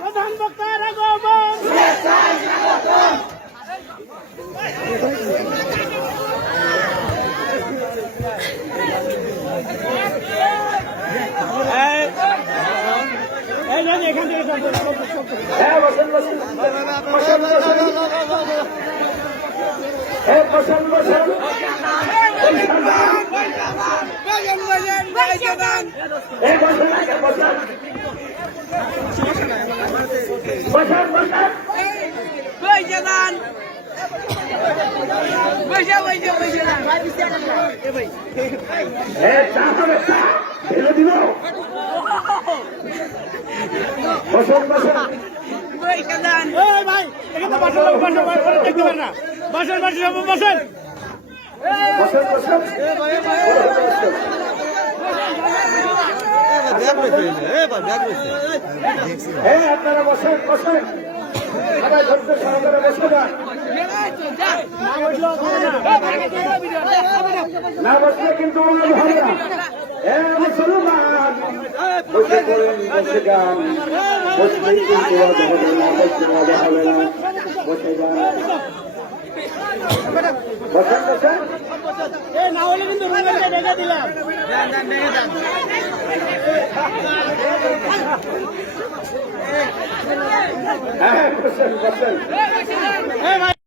প্রধান বক্তার আগমন এখান থেকে বসেন আপনারা বসেন না বসলে কিন্তু মুসলমান বসে পড়েন বসে যান বসলে কিন্তু হবে না বসে যান বসেন না হলে কিন্তু রেখে দিলাম হ্যাঁ বসেন